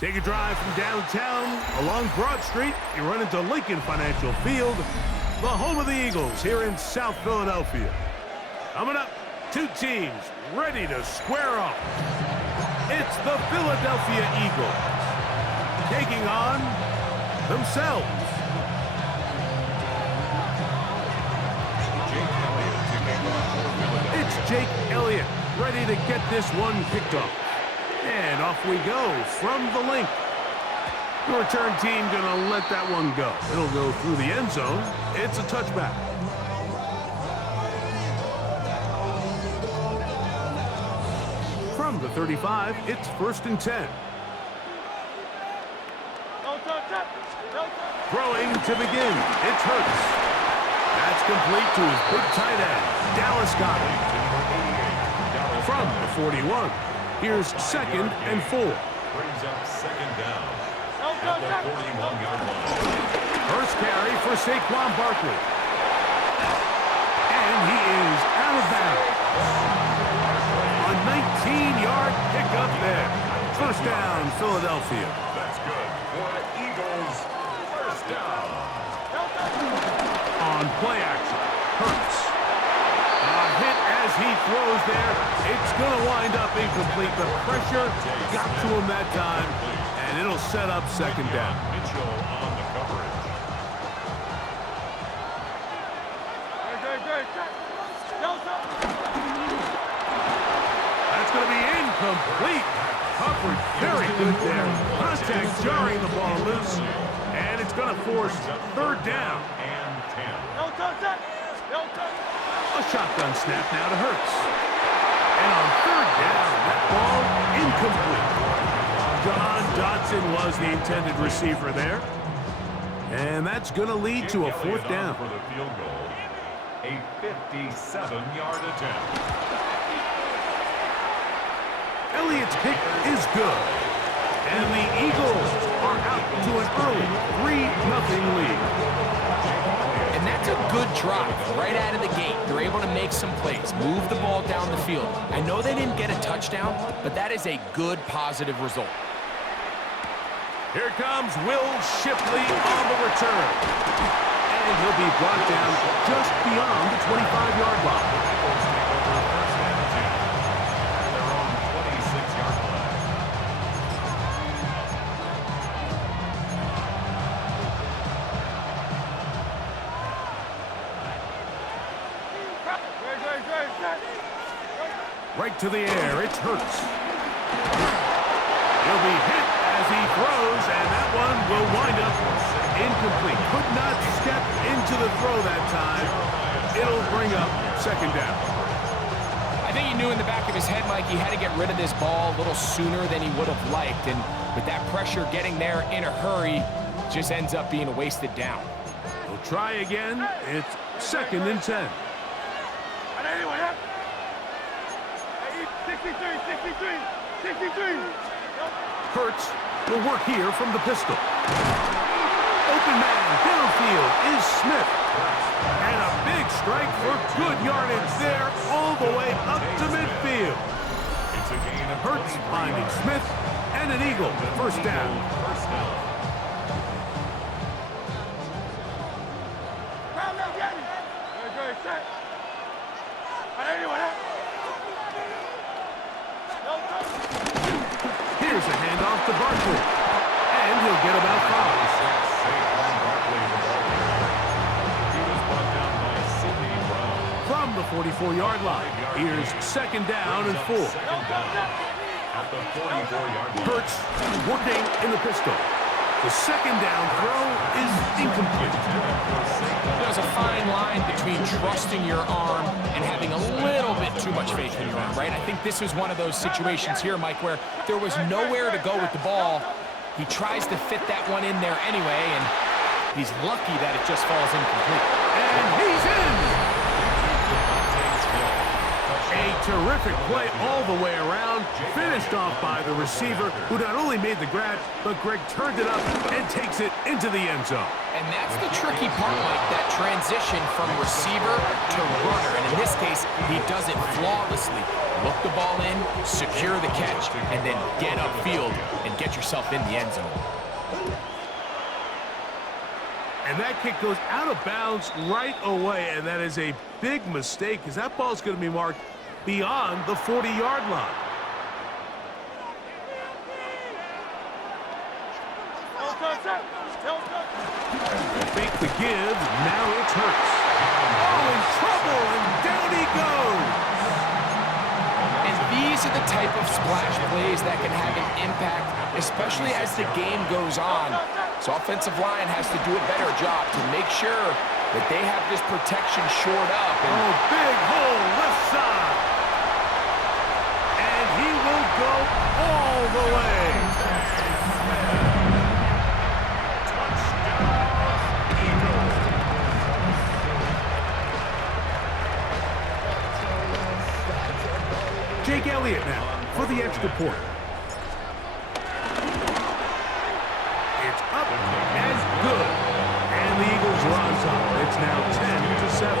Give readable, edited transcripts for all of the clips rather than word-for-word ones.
Take a drive from downtown along Broad Street. You run into Lincoln Financial Field, the home of the Eagles here in South Philadelphia. Coming up, two teams ready to square off. It's the Philadelphia Eagles taking on themselves. It's Jake Elliott ready to get this one kicked off. And off we go from the link. The return team gonna let that one go. It'll go through the end zone. It's a touchback. From the 35, it's 1st and 10. Throwing to begin, it's Hurts. That's complete to his big tight end, Dallas Goedert. From the 41, here's 2nd and 4. Brings up 2nd down at the 41-yard line. First carry for Saquon Barkley. And he is out of bounds. A 19-yard pickup there. First down, Philadelphia. That's good for the Eagles. First down. On play action, Hurts. A hit as he throws there. It's going to wind up incomplete. The pressure got to him that time, and it'll set up 2nd down. Mitchell on the coverage. That's going to be incomplete. Coverage very good there. Contact jarring the ball loose, and it's going to force 3rd down. And 10. A shotgun snap now to Hurts. And on 3rd down, that ball incomplete. John Dodson was the intended receiver there. And that's going to lead to a 4th down. For the field goal, a 57-yard attempt. Elliott's kick is good. And the Eagles are out to an early 3-0 lead. And that's a good drive right out of the gate. They're able to make some plays, move the ball down the field. I know they didn't get a touchdown, but that is a good, positive result. Here comes Will Shipley on the return. And he'll be brought down just beyond the 25-yard line. Their own 26-yard line. Right to the air, it's Hurts. He'll be hit as he throws, and that one will wind up incomplete. Could not step into the throw that time. It'll bring up 2nd down. I think he knew in the back of his head, Mike, he had to get rid of this ball a little sooner than he would have liked. And with that pressure getting there in a hurry, just ends up being a wasted down. We'll try again. It's 2nd and 10. 63. Hurts will work here from the pistol. Open man downfield is Smith. And a big strike for good yardage there all the way up to midfield. It's a gain of Hurts finding Smith and an Eagle. First down. First down. Here's a handoff to Barkley. And he'll get about 5. Saquon Barkley the ball carrier. He was brought down by Sidney Brown. From the 44-yard line, here's 2nd down and 4. 2nd down at the 44-yard line. Hurts working in the pistol. The 2nd down throw is incomplete. There's a fine line between trusting your arm and having a little bit too much faith in your arm, right? I think this was one of those situations here, Mike, where there was nowhere to go with the ball. He tries to fit that one in there anyway, and he's lucky that it just falls incomplete. And he's in! A terrific play all the way around, finished off by the receiver, who not only made the grab, but Greg turned it up and takes it into the end zone. And that's the tricky part, Mike, that transition from receiver to runner. And in this case, he does it flawlessly. Look the ball in, secure the catch, and then get upfield and get yourself in the end zone. And that kick goes out of bounds right away, and that is a big mistake because that ball is going to be marked beyond the 40-yard line. Fake the give, now it's Hurts. Oh, in trouble, and down he goes. And these are the type of splash plays that can have an impact, especially as the game goes on. So offensive line has to do a better job to make sure that they have this protection shored up. Oh, big hole, left side. And he will go all the way. Jake Elliott now for the extra point. It's up and good. And the Eagles are on top. It's now 10-7.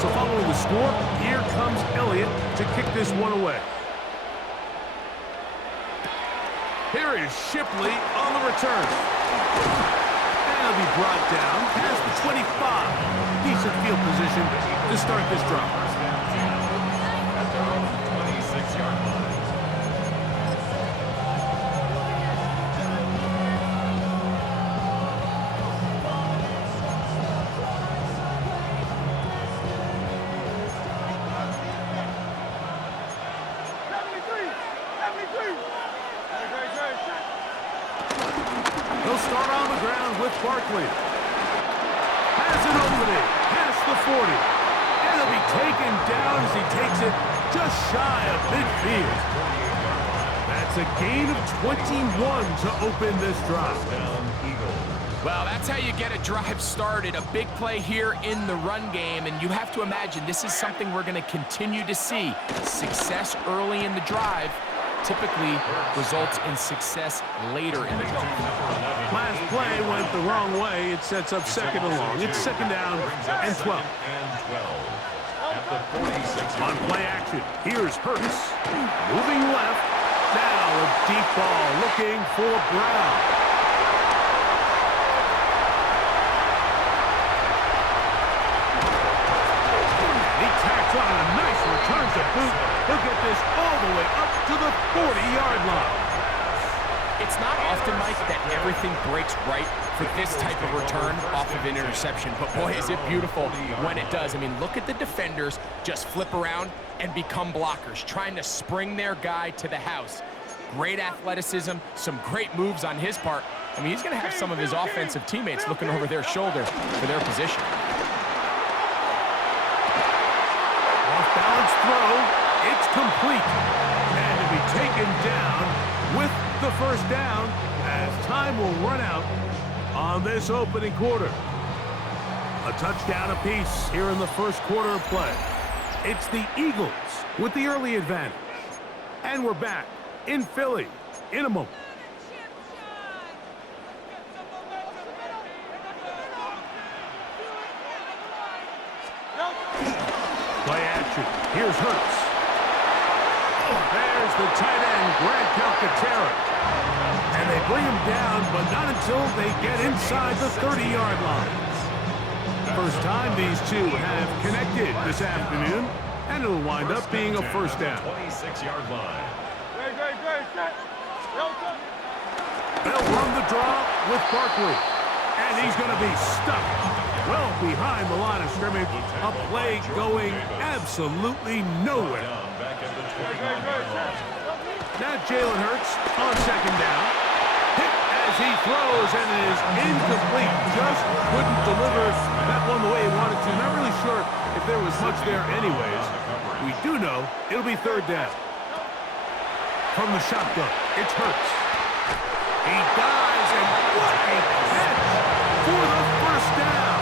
So following the score, here comes Elliott to kick this one away. Here is Shipley on the return. He'll be brought down past the 25. Decent field position to start this drive. At their own 26-yard line. He'll start on the ground with Barkley. Has an opening past the 40. And he'll be taken down as he takes it just shy of midfield. That's a gain of 21 to open this drive. Well, that's how you get a drive started. A big play here in the run game, and you have to imagine this is something we're going to continue to see. Success early in the drive typically results in success later in the drive. Last play went the wrong way. It sets up second and long. It's second down and 12. On play action, here's Hurts. Moving left. Now a deep ball looking for Brown. And he tacks on a nice return to boot. He'll get this all the way up to the 40-yard line. It's not often, Mike, that everything breaks right for this type of return off of an interception. But boy, is it beautiful when it does. I mean, look at the defenders just flip around and become blockers, trying to spring their guy to the house. Great athleticism, some great moves on his part. I mean, he's going to have some of his offensive teammates looking over their shoulder for their position. Off-balance throw. It's complete. And to be taken down with the first down as time will run out on this opening quarter. A touchdown apiece here in the first quarter of play. It's the Eagles with the early advantage. And we're back in Philly in a moment. Play action. Here's Hurts. There's the tight end, Grant Calcaterra. And they bring him down, but not until they get inside the 30-yard line. First time these two have connected this afternoon, and it'll wind up being a first down. 26-yard line. They'll run the draw with Barkley. And he's going to be stuck well behind the line of scrimmage. A play going absolutely nowhere. Now Jalen Hurts on second down. Hit as he throws, and it is incomplete. Just couldn't deliver that one the way he wanted to. Not really sure if there was much there anyways. We do know it'll be third down. From the shotgun, it's Hurts. He dives, and what a catch for the first down.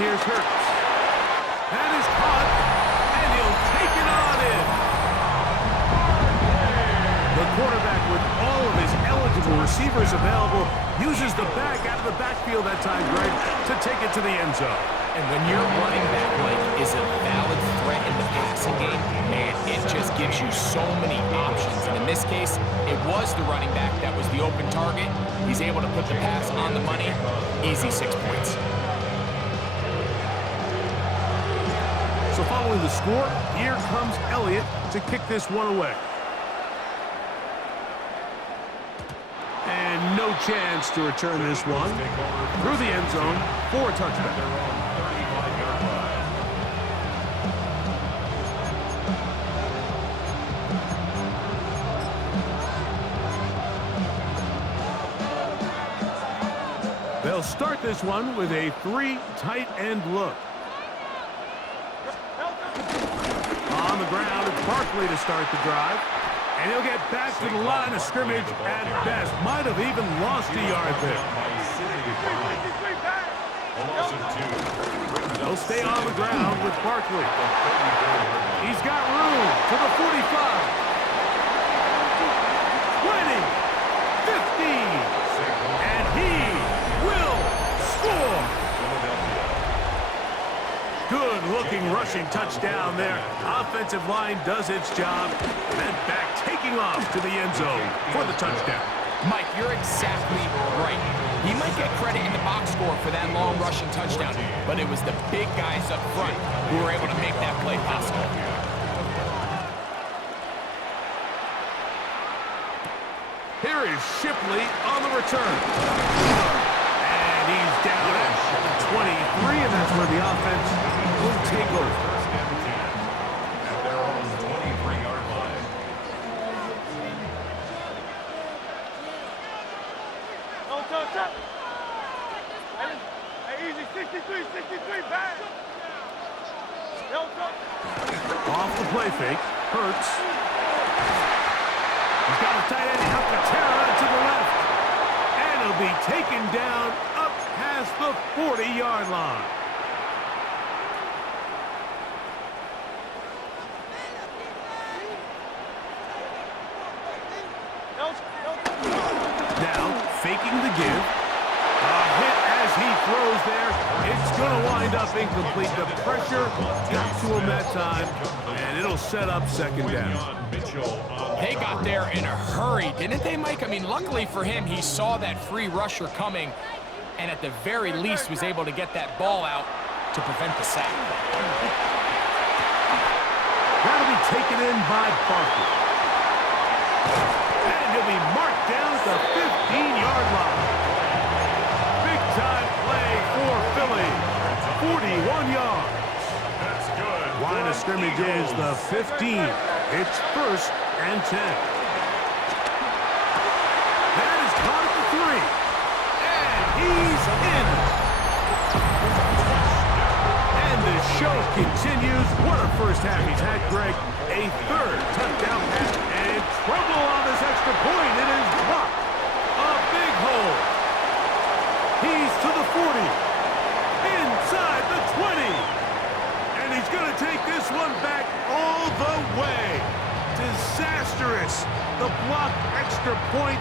here's Hurts. That is caught, and he'll take it on in. The quarterback, with all of his eligible receivers available, uses the back out of the backfield that time, Greg, to take it to the end zone. And when your running back, Mike, is a valid threat in the passing game, man, it just gives you so many options. And in this case, it was the running back that was the open target. He's able to put the pass on the money. Easy 6 points. So following the score, here comes Elliott to kick this one away. And no chance to return this one through the end zone for a touchdown. They'll start this one with a 3 tight end look. On the ground, it's Barkley to start the drive. And he'll get back to the line of scrimmage at best. Might have even lost a yard there. They'll stay on the ground with Barkley. He's got room to the 45. 20. 15. And he will score. Good-looking rushing touchdown there. Offensive line does its job. Then back taking off to the end zone for the touchdown. Mike, you're exactly right. He might get credit in the box score for that long rushing touchdown, but it was the big guys up front who were able to make that play possible. Here is Shipley on the return. And he's down at 23, and that's where the offense will take over. At their own 23-yard line. Hey, easy, 63, back. Off the play fake, Hurts. He's got a tight end, Alcantara to the left. And he'll be taken down up past the 40-yard line. Now, faking the give. A hit as he throws there. It's going to wind up incomplete. The pressure got to him that time, and it'll set up second down. They got there in a hurry, didn't they, Mike? I mean, luckily for him, he saw that free rusher coming, and at the very least was able to get that ball out to prevent the sack. That'll be taken in by Barkley. And he'll be marked down at the 15-yard line. Big-time play for Philly. 41 yards. That's good. Line of scrimmage is the 15. It's 1st and 10. That is caught at the 3. And he's in. And the show continues. What a first half he's had, Greg. A 3rd touchdown pass and trouble on this extra point. It is blocked. A big hole. He's to the 40. Inside the 20. And he's going to take this one back all the way. Disastrous. The blocked extra point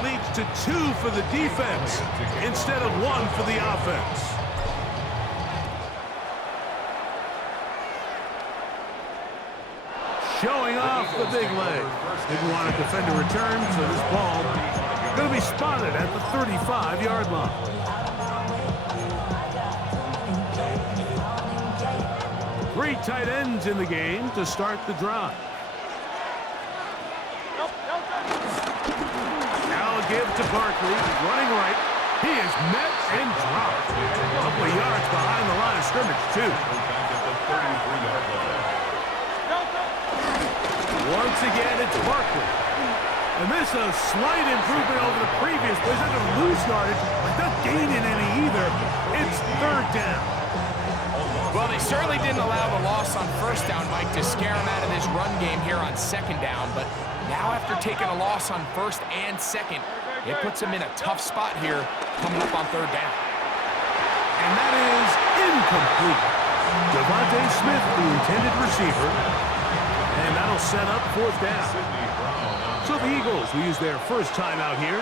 leads to 2 for the defense instead of 1 for the offense. Showing off the big leg. Didn't want to defend a return, so this ball going to be spotted at the 35-yard line. Three tight ends in the game to start the drive. Now a give to Barkley, running right. He is met and dropped. A couple of yards behind the line of scrimmage, too. Once again, it's Barkley. And this is a slight improvement over the previous play. He's not going to lose yardage, but not gaining any either. It's 3rd down. Well, they certainly didn't allow the loss on 1st down, Mike, to scare him out of this run game here on 2nd down. But now after taking a loss on 1st and 2nd, it puts him in a tough spot here coming up on 3rd down. And that is incomplete. Devontae Smith, the intended receiver. And that'll set up fourth down. So the Eagles will use their first timeout here,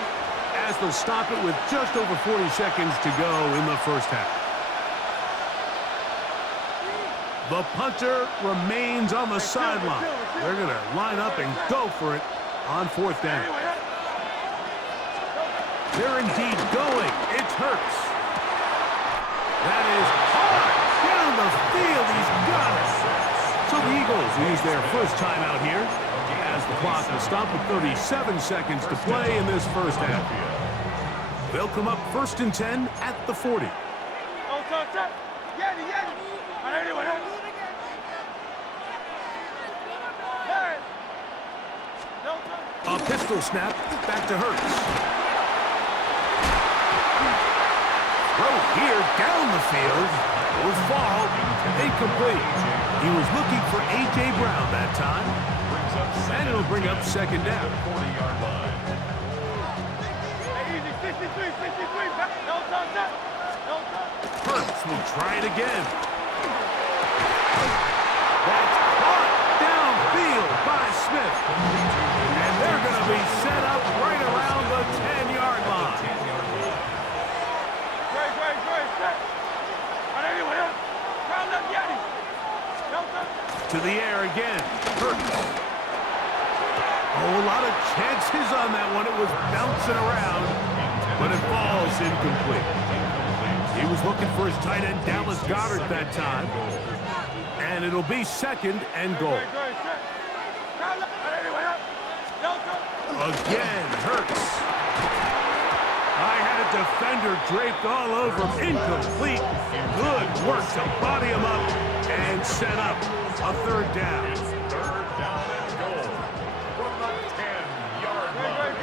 as they'll stop it with just over 40 seconds to go in the first half. The punter remains on the sideline. They're going to line up and go for it on fourth down. They're indeed going. It's Hurts. That is hard down the field. He's got it. So the Eagles will use their first timeout here, as the clock will stop with 37 seconds to play in this first half. They'll come up 1st and 10 at the 40. A pistol snap back to Hurts. Throw here down the field. Will fall. Incomplete. He was looking for A.J. Brown that time. And it'll bring up second down. 40-yard line. Hurts will try it again. That's caught downfield by Smith. And they're going to be set up right around the 10-yard line. To the air again. Hurts. Oh, a lot of chances on that one. It was bouncing around, but it falls incomplete. He was looking for his tight end, Dallas Goedert, that time. And it'll be 2nd and goal. Again, Hurts. I had a defender draped all over him. Incomplete. Good work to body him up and set up a 3rd down. Third down and goal from the 10-yard line.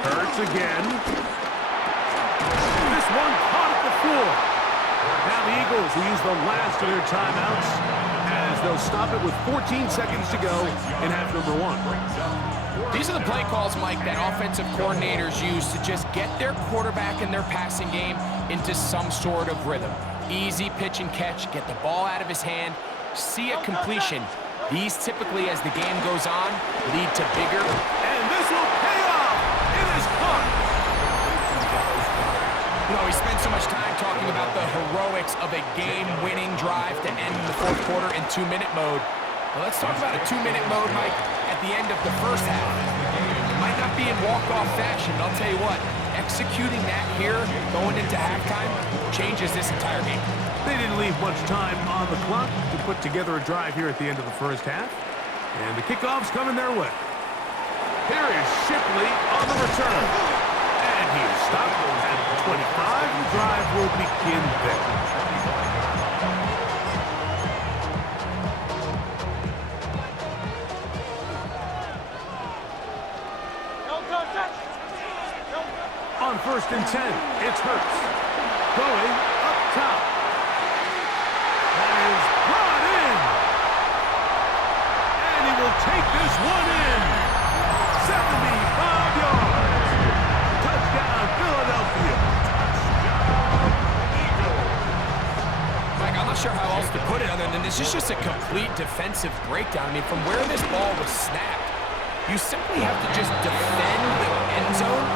Hurts again. This one caught at the floor. Now the Eagles will use the last of their timeouts, as they'll stop it with 14 seconds to go in half number 1. These are the play calls, Mike, that offensive coordinators use to just get their quarterback and their passing game into some sort of rhythm. Easy pitch and catch, get the ball out of his hand, see a completion. These typically, as the game goes on, lead to bigger. And this will pay off. It is caught. You know, we spend so much time talking about the heroics of a game-winning drive to end the fourth quarter in 2-minute mode. Well, let's talk about a 2-minute mode, Mike, at the end of the first half. It might not be in walk-off fashion, but I'll tell you what, executing that here, going into halftime, changes this entire game. They didn't leave much time on the clock to put together a drive here at the end of the first half. And the kickoff's coming their way. Here is Shipley on the return. And he is stopped at the 25. The drive will begin there. On 1st and 10, it's Hurts. Going up top. That is brought in. And he will take this one in. 75 yards. Touchdown, Philadelphia. Mike, I'm not sure how else to put it other than this is just a complete defensive breakdown. I mean, from where this ball was snapped, you simply have to just defend the end zone.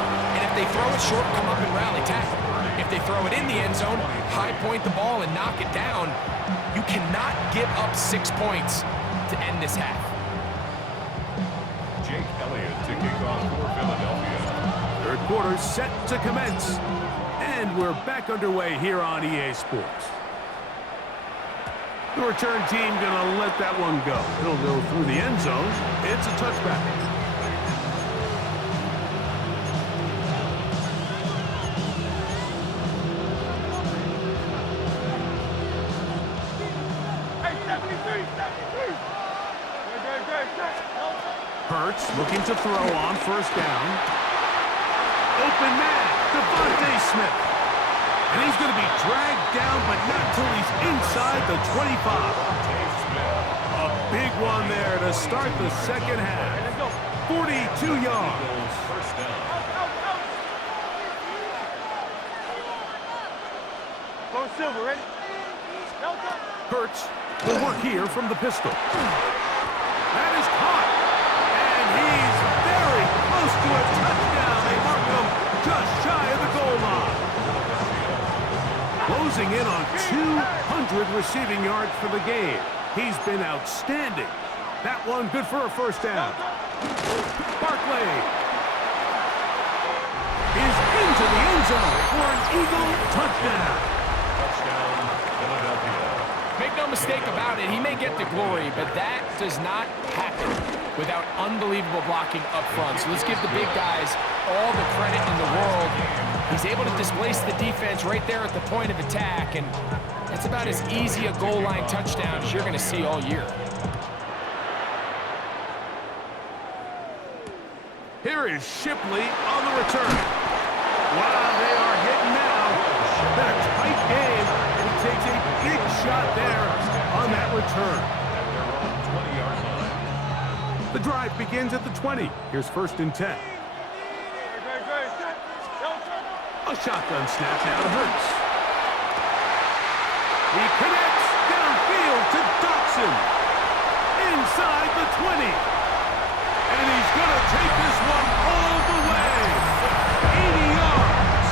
If they throw it short, come up and rally tackle. If they throw it in the end zone, high point the ball and knock it down. You cannot give up 6 points to end this half. Jake Elliott to kick off for Philadelphia. Third quarter set to commence. And we're back underway here on EA Sports. The return team gonna let that one go. It'll go through the end zone. It's a touchback. Hurts looking to throw on 1st down. Open man, Devontae Smith. And he's going to be dragged down, but not till he's inside the 25. A big one there to start the second half. 42 yards. First down. Silver, ready? Delta. Hurts will work here from the pistol. That is caught. And he's very close to a touchdown. They mark him just shy of the goal line. Closing in on 200 receiving yards for the game. He's been outstanding. That one good for a first down. Barkley is into the end zone for an Eagle touchdown. Touchdown, Philadelphia. Make no mistake about it, he may get the glory, but that does not happen without unbelievable blocking up front. So let's give the big guys all the credit in the world. He's able to displace the defense right there at the point of attack, and that's about as easy a goal line touchdown as you're going to see all year. Here is Shipley on the return. Wow, they are hitting now. Been a tight game, and he takes a big shot there on that return. At their own 20-yard line. The drive begins at the 20. Here's 1st and 10. A shotgun snap now to Hurts. He connects downfield to Dotson. Inside the 20. And he's going to take this one all the way. 80 yards.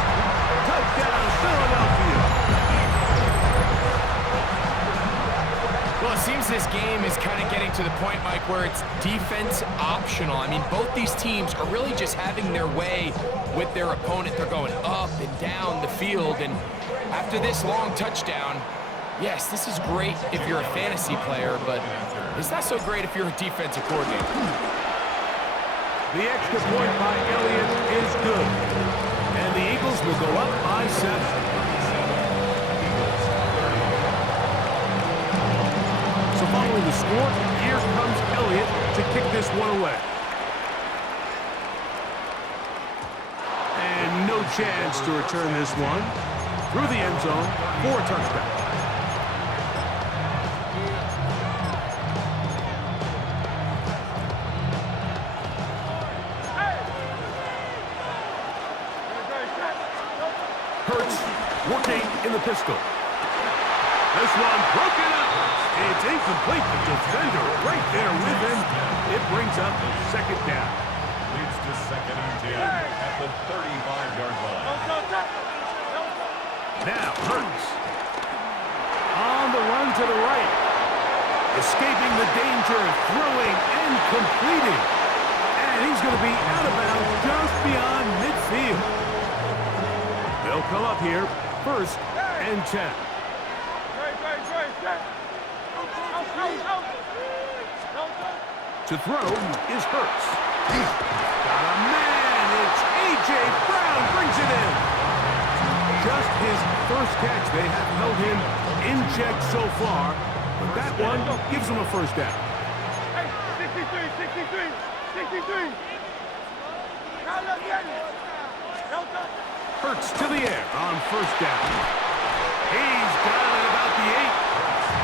Touchdown, Philadelphia. Well, it seems this game is kind of getting to the point, Mike, where it's defense optional. I mean, both these teams are really just having their way with their opponent. They're going up and down the field, and after this long touchdown, yes, this is great if you're a fantasy player, but it's not so great if you're a defensive coordinator. The extra point by Elliott is good. And the Eagles will go up by 7. So following the score, here comes Elliott to kick this one away. And no chance to return this one. Through the end zone for a touchdown. Hurts working in the pistol. This one broken up. It's incomplete. The defender right there with him. It brings up 2nd down. Leads to 2nd and 10 at the 35-yard line. Now Hurts on the run to the right. Escaping the danger, throwing and completing. And he's going to be out of bounds just beyond midfield. They'll come up here, 1st and 10. To throw is Hurts. Got a man. It's A.J. Brown brings it in. Just his first catch. They have held him in check so far, but that one gives him a first down. 63. Hurts to the air on 1st down. He's got it about the 8.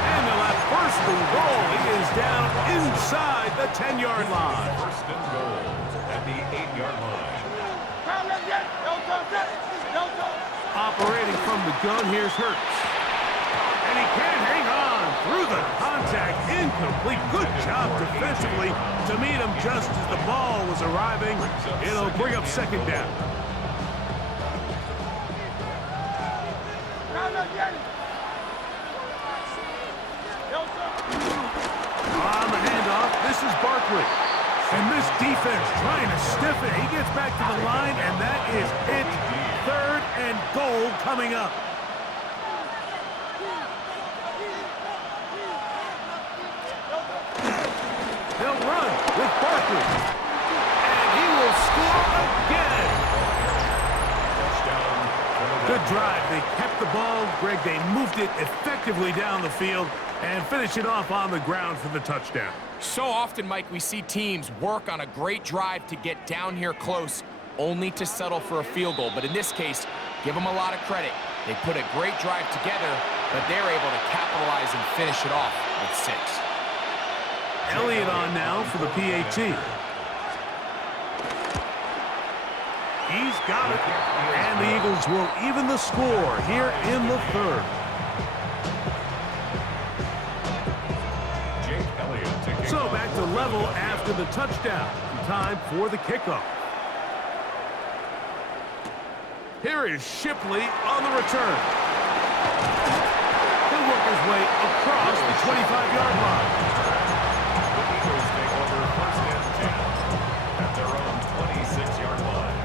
And they'll have 1st and goal. He is down inside the 10-yard line. 1st and goal at the 8-yard line. Operating from the gun, here's Hurts. And he can't hang on through the contact. Incomplete. Good job defensively to meet him just as the ball was arriving. It'll bring up 2nd down. On the handoff, this is Barkley. And this defense trying to stiff it. He gets back to the line, and that is it. 3rd and goal coming up. They'll run with Barkley. And he will score again. Good drive. They kept the ball. Greg, they moved it effectively down the field and finish it off on the ground for the touchdown. So often, Mike, we see teams work on a great drive to get down here close, only to settle for a field goal. But in this case, give them a lot of credit. They put a great drive together, but they're able to capitalize and finish it off with 6. Elliott on now for the PAT. He's got it. And the Eagles will even the score here in the 3rd. level after the touchdown. Time for the kickoff. Here is Shipley on the return. He'll work his way across the 25-yard line. The Eagles take over first and 10 at their own 26-yard line.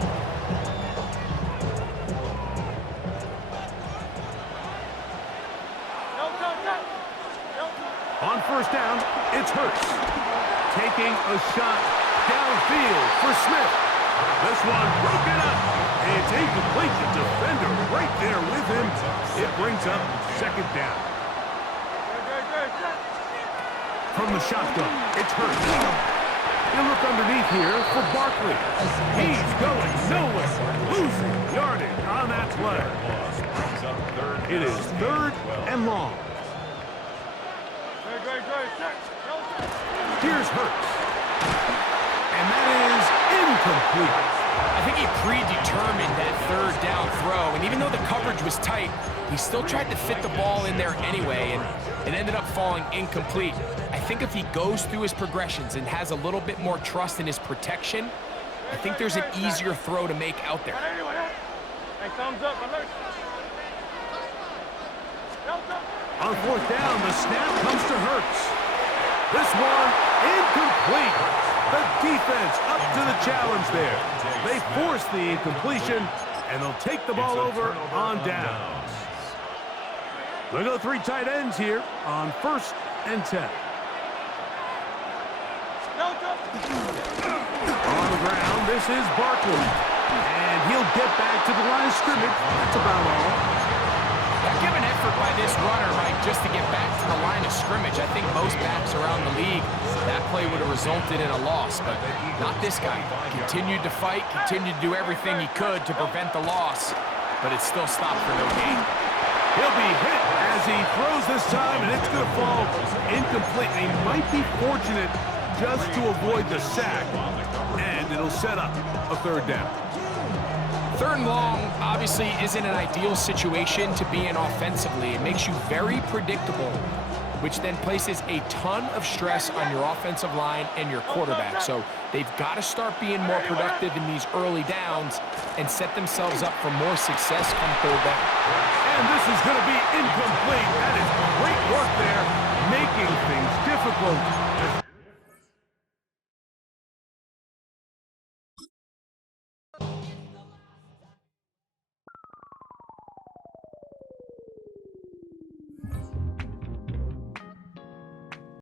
On first down, it's Hurts. Taking a shot downfield for Smith. This one broken up. It's incomplete. The defender right there with him. It brings up second down. From the shotgun, it's Hurts. You look underneath here for Barkley. He's going nowhere. Losing yardage on that play. It is third and long. Here's Hurts. And that is incomplete. I think he predetermined that third down throw, and even though the coverage was tight, he still tried to fit the ball in there anyway, and it ended up falling incomplete. I think if he goes through his progressions and has a little bit more trust in his protection, I think there's an easier throw to make out there. Hey, thumbs up, alert. On fourth down, the snap comes to Hurts. This one, incomplete. The defense up to the challenge there. They force the incompletion, and they'll take the ball over on downs. Look at the three tight ends here on first and 10. On the ground, this is Barkley. And he'll get back to the line of scrimmage. That's about all. Give an effort by this runner, Mike, just to get back to the line of scrimmage. I think most backs around the league, that play would have resulted in a loss, but not this guy. Continued to fight, continued to do everything he could to prevent the loss, but it still stopped for no gain. He'll be hit as he throws this time, and it's going to fall incomplete. He might be fortunate just to avoid the sack, and it'll set up a third down. Third and long obviously isn't an ideal situation to be in offensively. It makes you very predictable, which then places a ton of stress on your offensive line and your quarterback. So they've got to start being more productive in these early downs and set themselves up for more success come third down. And this is going to be incomplete. That is great work there, making things difficult